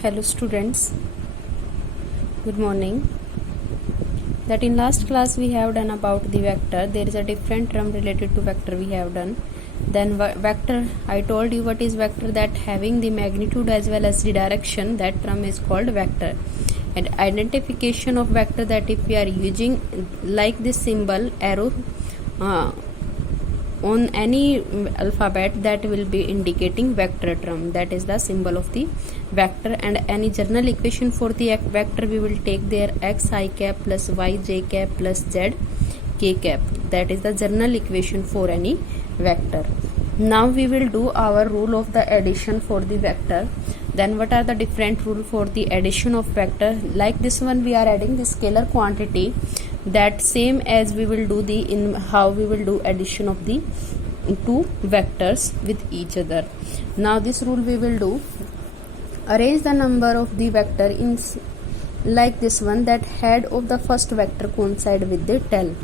Hello students, good morning. That in last class we have done about the vector. There is a different term related to vector we have done. Then vector, I told you what is vector, that having the magnitude as well as the direction, that term is called vector. And identification of vector, that if we are using like this symbol arrow on any alphabet, that will be indicating vector term, that is the symbol of the vector. And any general equation for the vector, we will take there x I cap plus y j cap plus z k cap, that is the general equation for any vector. Now we will do our rule of the addition for the vector. Then what are the different rule for the addition of vector? Like this one, we are adding the scalar quantity, that same as we will do the in how we will do addition of the two vectors with each other. Now this rule we will do, arrange the number of the vector in like this one, that head of the first vector coincide with the tail.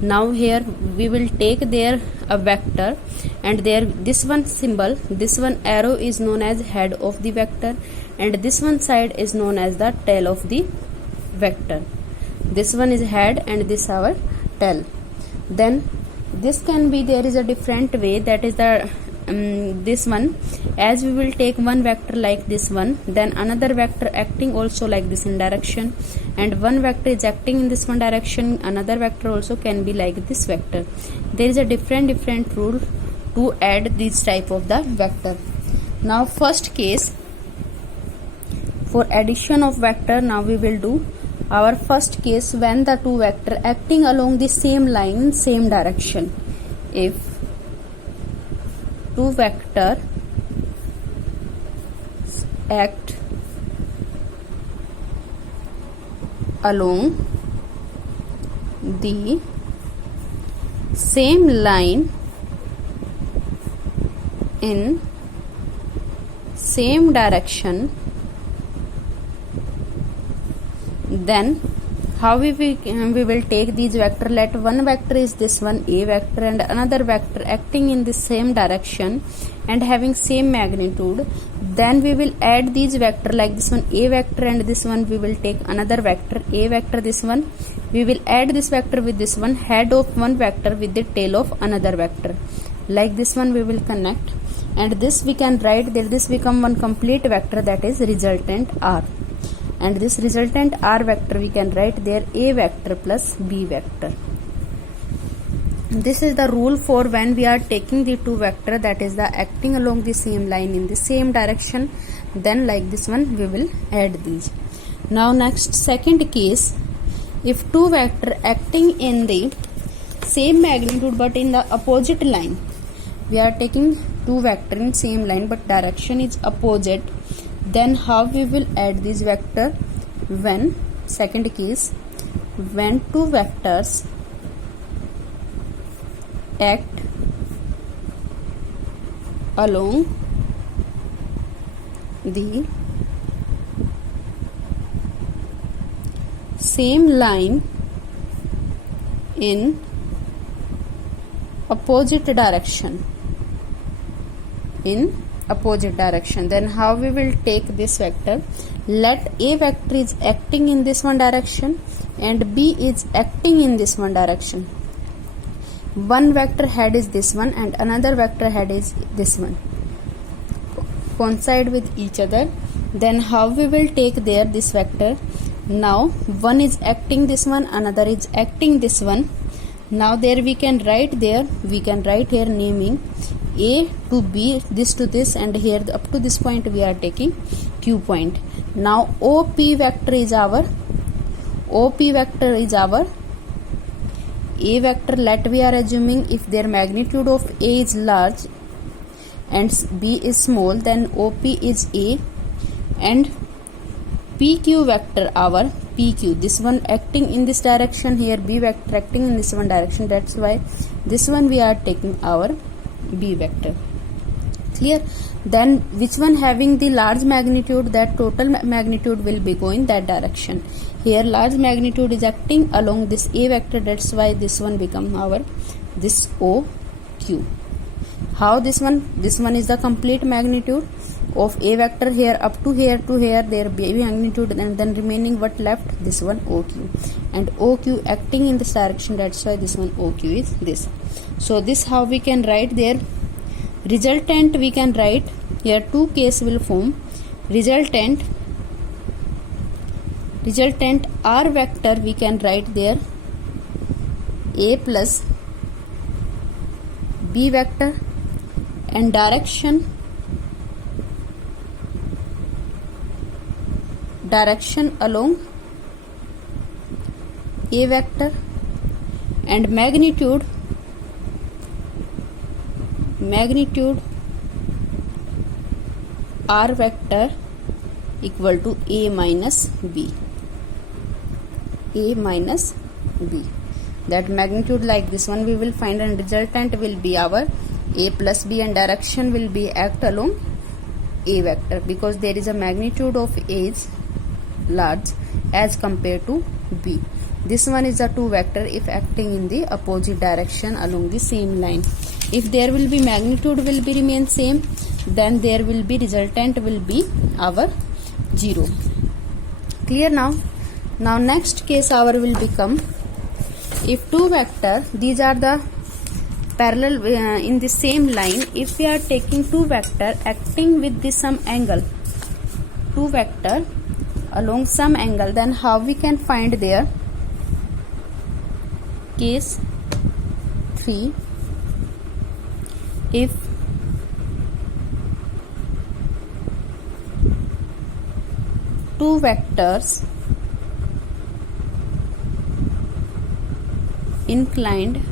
Now here we will take there a vector, and there this one symbol, this one arrow is known as head of the vector, and this one side is known as the tail of the vector. This one is head and this our tail. Then this can be, there is a different way, that is the this one, as we will take one vector like this one, then another vector acting also like this in direction, and one vector is acting in this one direction, another vector also can be like this vector. There is a different rule to add this type of the vector. Now first case for addition of vector, now we will do our first case when the two vector acting along the same line, same direction. If two vector act along the same line in same direction, then how we will take these vector. Let one vector is this one a vector, and another vector acting in the same direction and having same magnitude. Then we will add these vector like this one a vector, and this one we will take another vector a vector, this one we will add this vector with this one, head of one vector with the tail of another vector. Like this one we will connect, and this we can write that this become one complete vector, that is resultant R. And this resultant R vector we can write there a vector plus b vector. This is the rule for when we are taking the two vector, that is the acting along the same line in the same direction. Then like this one we will add these. Now next second case, if two vector acting in the same magnitude but in the opposite line, we are taking two vector in same line but direction is opposite, then how we will add this vector? When second case, when two vectors act along the same line in opposite direction, then how we will take this vector? Let a vector is acting in this one direction and b is acting in this one direction. One vector head is this one and another vector head is this one, coincide with each other. Then how we will take there this vector? Now one is acting this one, another is acting this one. Now there we can write there, we can write here naming a to b, this to this, and here up to this point we are taking Q point. Now OP vector is our a vector. Let we are assuming if their magnitude of a is large and b is small, then OP is a, and PQ vector our PQ, this one acting in this direction, here b vector acting in this one direction, that's why this one we are taking our b vector. Clear? Then which one having the large magnitude, that total magnitude will be going that direction. Here large magnitude is acting along this a vector, that's why this one become our this OQ. How this one? This one is the complete magnitude. of A vector here up to here to here, their B magnitude, and then remaining what left, this one OQ, and OQ acting in this direction, that's why this one OQ is this. So this how we can write their resultant. We can write here two case will form. Resultant R vector we can write there A plus B vector, and direction along A vector, and magnitude R vector equal to A minus B. That magnitude like this one we will find, and resultant will be our A plus B, and direction will be act along A vector, because there is a magnitude of A is large as compared to B. This one is a two vector if acting in the opposite direction along the same line. If there will be magnitude will be remain same, then there will be resultant will be our 0. Clear now? Now next case our will become, if two vector, these are the parallel in the same line, if we are taking two vector acting with the some angle, two vector along some angle, then how we can find their case 3. If two vectors inclined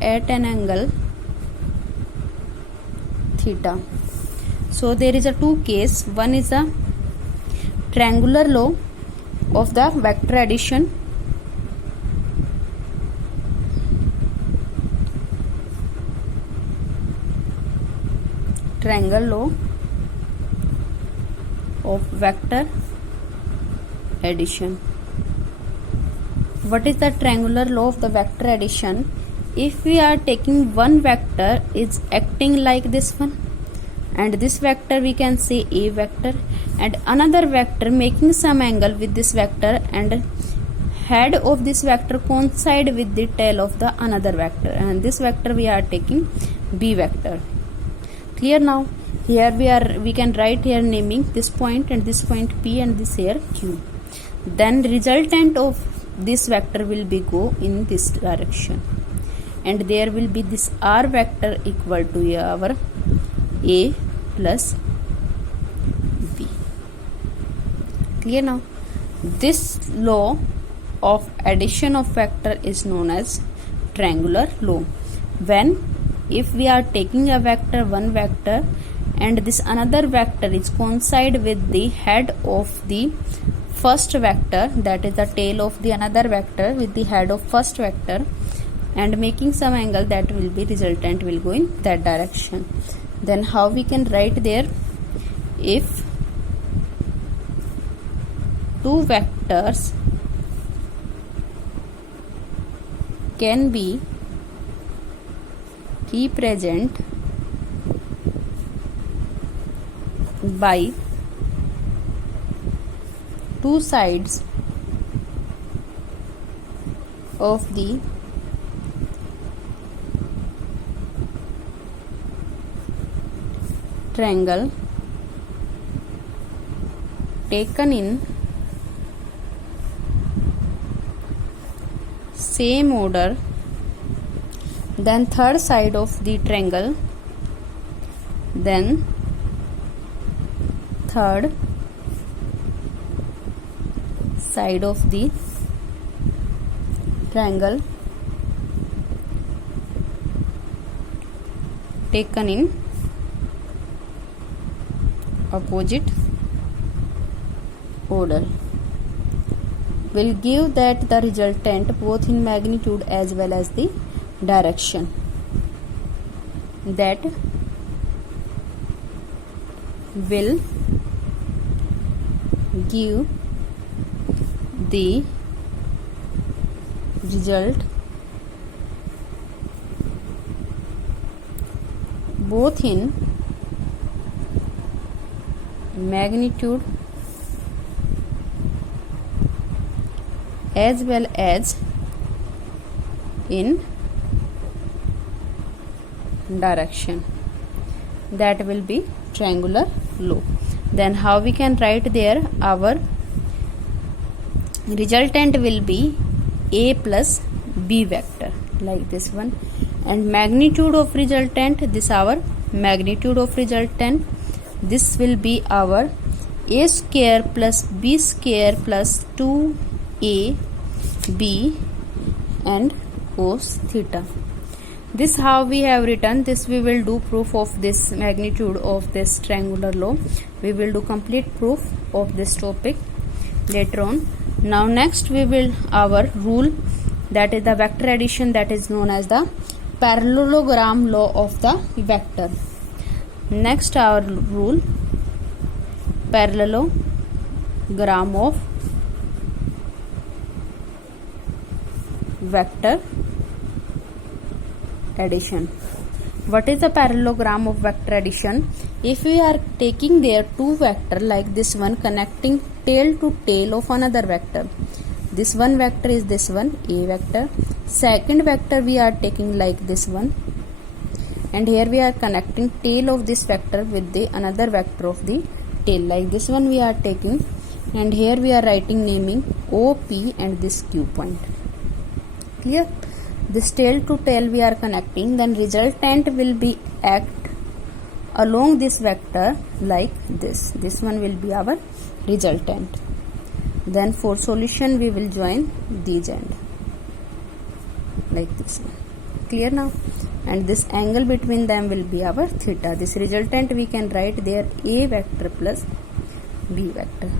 at an angle theta. So there is a two case. One is a triangular law of the vector addition, triangle law of vector addition. What is the triangular law of the vector addition? If we are taking one vector is acting like this one, and this vector we can say A vector, and another vector making some angle with this vector, and head of this vector coincide with the tail of the another vector, and this vector we are taking B vector. Clear now? Here we can write here naming this point and this point P and this here Q. Then resultant of this vector will be go in this direction, and there will be this R vector equal to our A plus B. Clear now? This law of addition of vector is known as triangular law. When if we are taking a vector, one vector, and this another vector is coincide with the head of the first vector, that is the tail of the another vector with the head of first vector, and making some angle, that will be resultant will go in that direction. Then how we can write there? If two vectors can be represent by two sides of the triangle taken in same order, then third side of the triangle, then third side of the triangle taken in opposite order will give that the resultant both in magnitude as well as the direction. That will give the result both in magnitude as well as in direction. That will be triangular law. Then how we can write there? Our resultant will be A plus B vector, like this one, and magnitude of resultant, this our magnitude of resultant, this will be our A square plus B square plus 2AB and cos theta. This how we have written. This we will do proof of this magnitude of this triangular law. We will do complete proof of this topic later on. Now next we will our rule, that is the vector addition, that is known as the parallelogram law of the vector. Next our rule, parallelogram of vector addition. What is the parallelogram of vector addition? If we are taking there two vector like this one connecting tail to tail of another vector, this one vector is this one A vector, second vector we are taking like this one, and here we are connecting tail of this vector with the another vector of the tail, like this one we are taking, and here we are writing naming OP and this Q point. Clear? This tail to tail we are connecting, then resultant will be act along this vector like this. This one will be our resultant. Then for solution we will join these end like this one. Clear now? And this angle between them will be our theta. This resultant we can write there A vector plus B vector.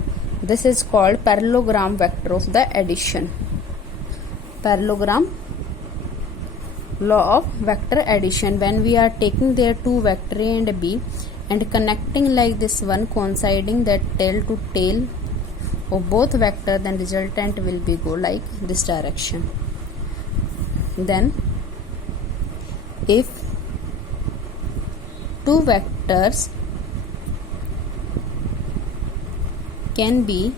This is called parallelogram vector of the addition. Parallelogram law of vector addition. When we are taking their two vector A and B and connecting like this one, coinciding that tail to tail of both vector, then resultant will be go like this direction. Then if two vectors can be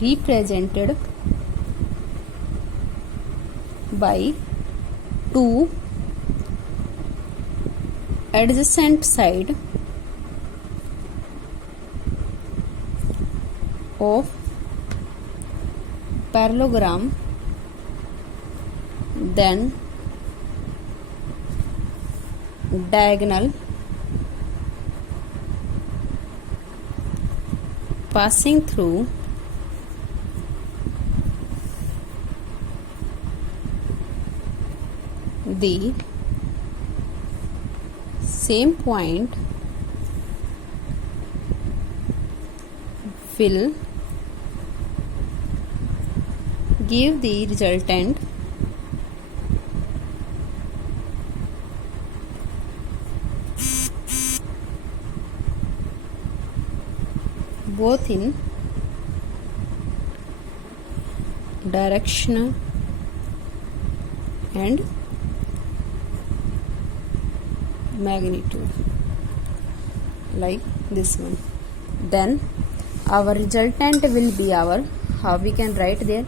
represented by two adjacent side of parallelogram, then diagonal passing through the same point will give the resultant both in directional and magnitude, like this one. Then our resultant will be our, how we can write there,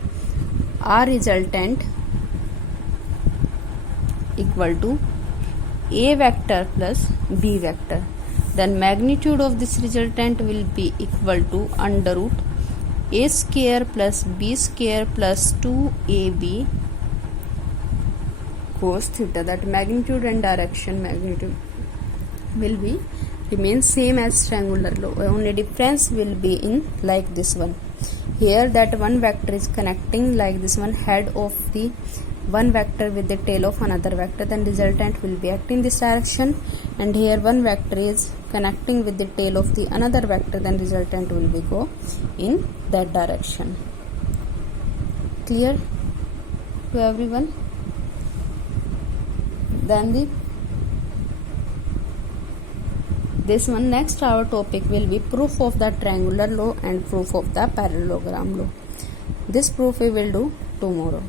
our resultant equal to A vector plus B vector. Then magnitude of this resultant will be equal to under root A square plus B square plus 2AB cos theta. That magnitude and direction magnitude will be remain same as triangular law, only difference will be in like this one. Here that one vector is connecting like this one head of the one vector with the tail of another vector, then resultant will be acting this direction, and here one vector is connecting with the tail of the another vector, then resultant will be go in that direction. Clear to everyone? Then this one, next our topic will be proof of the triangular law and proof of the parallelogram law. This proof we will do tomorrow.